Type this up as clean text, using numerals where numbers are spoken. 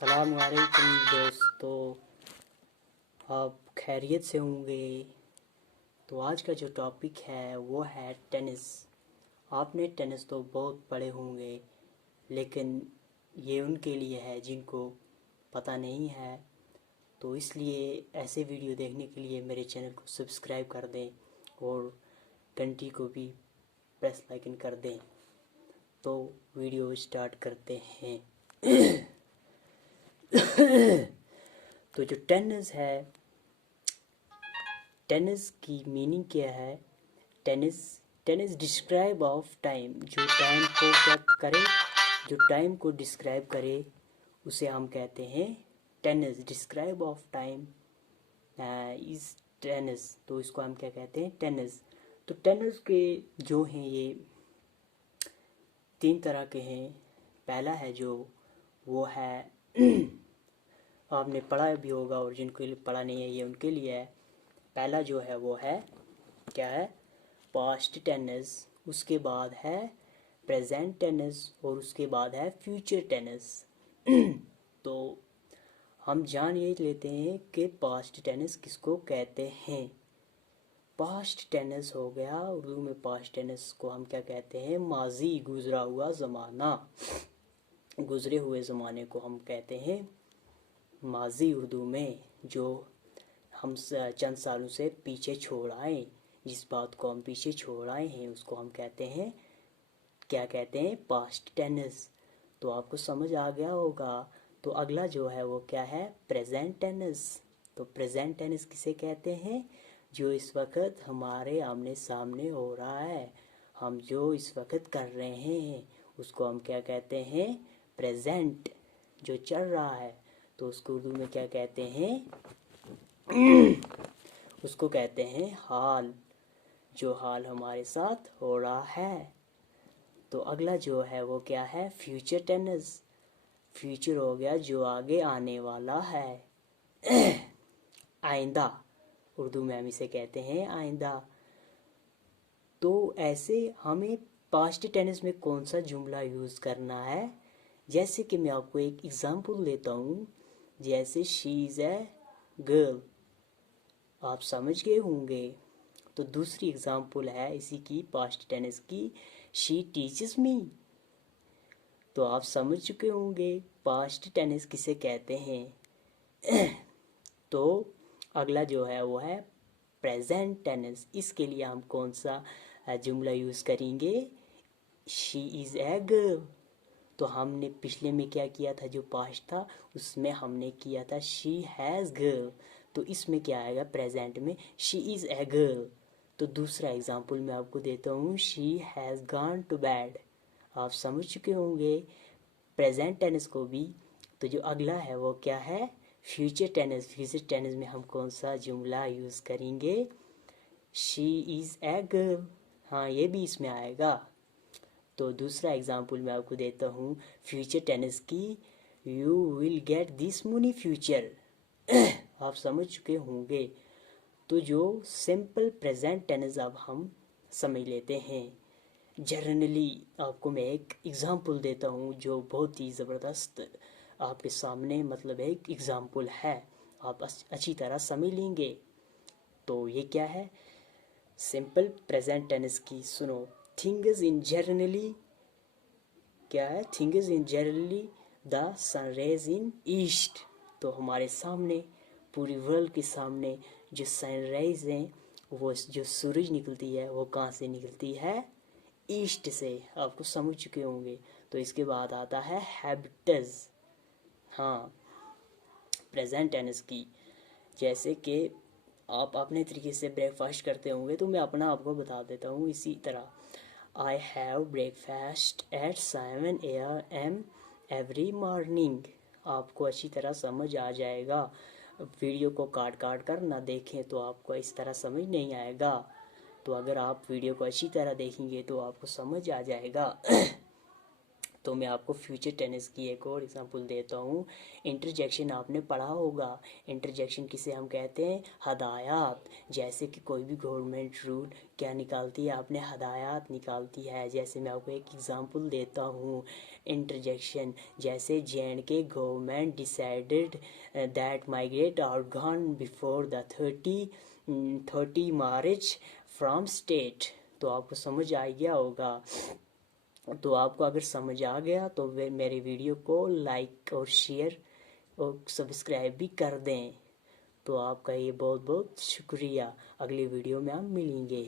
السلام علیکم دوستو، آپ خیریت سے ہوں گے؟ تو آج کا جو ٹاپک ہے وہ ہے ٹینس۔ آپ نے ٹینس تو بہت پڑھے ہوں گے، لیکن یہ ان کے لیے ہے جن کو پتہ نہیں ہے، تو اس لیے ایسے ویڈیو دیکھنے کے لیے میرے چینل کو سبسکرائب کر دیں اور گھنٹی کو بھی پریس لائکن کر دیں۔ تو ویڈیو اسٹارٹ کرتے ہیں۔ تو جو ٹینس ہے، ٹینس کی میننگ کیا ہے؟ ٹینس ڈسکرائب آف ٹائم، جو ٹائم کو کیا کرے، جو ٹائم کو ڈسکرائب کرے اسے ہم کہتے ہیں tense. Describe of time is tense, تو اس کو ہم کیا کہتے ہیں؟ ٹینس۔ تو ٹینس کے جو ہیں یہ 3 طرح کے ہیں۔ پہلا ہے جو وہ ہے آپ نے پڑھا بھی ہوگا، اور جن کو پڑھا نہیں ہے یہ ان کے لیے ہے۔ پہلا جو ہے وہ ہے کیا ہے؟ پاسٹ ٹینس، اس کے بعد ہے پریزنٹ ٹینس، اور اس کے بعد ہے فیوچر ٹینس۔ تو ہم جان یہ لیتے ہیں کہ پاسٹ ٹینس کس کو کہتے ہیں۔ پاسٹ ٹینس ہو گیا اردو میں، پاسٹ ٹینس کو ہم کیا کہتے ہیں؟ ماضی، گزرا ہوا زمانہ، گزرے ہوئے زمانے کو ہم کہتے ہیں ماضی اردو میں، جو ہم چند سالوں سے پیچھے چھوڑ آئے، جس بات کو ہم پیچھے چھوڑ آئے ہیں اس کو ہم کہتے ہیں، کیا کہتے ہیں؟ Past tense. تو آپ کو سمجھ آ گیا ہوگا۔ تو اگلا جو ہے وہ کیا ہے؟ Present tense. تو پریزنٹ ٹینس کسے کہتے ہیں؟ جو اس وقت ہمارے آمنے سامنے ہو رہا ہے، ہم جو اس وقت کر رہے ہیں اس کو ہم کیا کہتے ہیں؟ پریزنٹ، جو چل رہا ہے۔ تو اس کو اردو میں کیا کہتے ہیں؟ اس کو کہتے ہیں حال، جو حال ہمارے ساتھ ہو رہا ہے۔ تو اگلا جو ہے وہ کیا ہے؟ Future tennis. فیوچر ہو گیا جو آگے آنے والا ہے، آئندہ، اردو میں ہم اسے کہتے ہیں آئندہ۔ تو ایسے ہمیں پاسٹ ٹینس میں کون سا جملہ یوز کرنا ہے؟ جیسے کہ میں آپ کو ایک ایگزامپل دیتا ہوں، جیسے شی از اے گرل، آپ سمجھ گئے ہوں گے۔ تو دوسری ایگزامپل ہے اسی کی پاسٹ ٹینس کی، شی ٹیچز می، تو آپ سمجھ چکے ہوں گے پاسٹ ٹینس کسے کہتے ہیں۔ تو اگلا جو ہے وہ ہے پریزنٹ ٹینس۔ اس کے لیے ہم کون سا جملہ یوز کریں گے؟ شی از اے گرل۔ تو ہم نے پچھلے میں کیا کیا تھا؟ جو پاسٹ تھا اس میں ہم نے کیا تھا شی ہیز گرل، تو اس میں کیا آئے گا؟ پریزنٹ میں شی از اے گرل۔ تو دوسرا ایگزامپل میں آپ کو دیتا ہوں، شی ہیز گان ٹو بیڈ، آپ سمجھ چکے ہوں گے پریزنٹ ٹینس کو بھی۔ تو جو اگلا ہے وہ کیا ہے؟ Future tennis. فیوچر ٹینس میں ہم کون سا جملہ یوز کریں گے؟ شی از اے گرل، ہاں یہ بھی اس میں آئے گا۔ تو دوسرا ایگزامپل میں آپ کو دیتا ہوں فیوچر ٹینس کی، you will get this money future, آپ سمجھ چکے ہوں گے۔ تو جو سمپل پریزنٹ ٹینس اب ہم سمجھ لیتے ہیں۔ جرنلی آپ کو میں ایک ایگزامپل دیتا ہوں جو بہت ہی زبردست آپ کے سامنے مطلب ایک ایگزامپل ہے، آپ اچھی طرح سمجھ لیں گے۔ تو یہ کیا ہے؟ سمپل پریزنٹ ٹینس کی سنو، تھنگز ان جرنلی، کیا ہے؟ Things in generally the sun rise in east. تو ہمارے سامنے، پوری ورلڈ کے سامنے جو سن رائز ہیں، وہ جو سورج نکلتی ہے وہ کہاں سے نکلتی ہے؟ ایسٹ سے، آپ کو سمجھ چکے ہوں گے۔ تو اس کے بعد آتا ہے ہیبٹز، ہاں پریزنٹ ٹینس کی، جیسے کہ آپ اپنے طریقے سے بریک فاسٹ کرتے ہوں گے، تو میں اپنا آپ کو بتا دیتا ہوں اسی طرح۔ I have breakfast at 7 AM every morning۔ آپ کو اچھی طرح سمجھ آ جائے گا، ویڈیو کو کاٹ کر نہ دیکھیں تو آپ کو اس طرح سمجھ نہیں آئے گا۔ تو اگر آپ ویڈیو کو اچھی طرح دیکھیں گے تو آپ کو سمجھ آ جائے گا۔ تو میں آپ کو فیوچر ٹینس کی ایک اور اگزامپل دیتا ہوں. انٹرجیکشن آپ نے پڑھا ہوگا. انٹرجیکشن کسے ہم کہتے ہیں؟ ہدایات. جیسے کہ کوئی بھی گورنمنٹ رول کیا نکالتی ہے؟ آپ نے ہدایات نکالتی ہے. جیسے میں آپ کو ایک اگزامپل دیتا ہوں. انٹرجیکشن جیسے JNK government decided that migrate are gone before the 30 March from state. تو آپ کو سمجھ آ گیا ہوگا. تو آپ کو اگر سمجھ آ گیا تو میرے ویڈیو کو لائک اور شیئر اور سبسکرائب بھی کر دیں. تو آپ کا یہ بہت بہت شکریہ. اگلی ویڈیو میں ہم ملیں گے.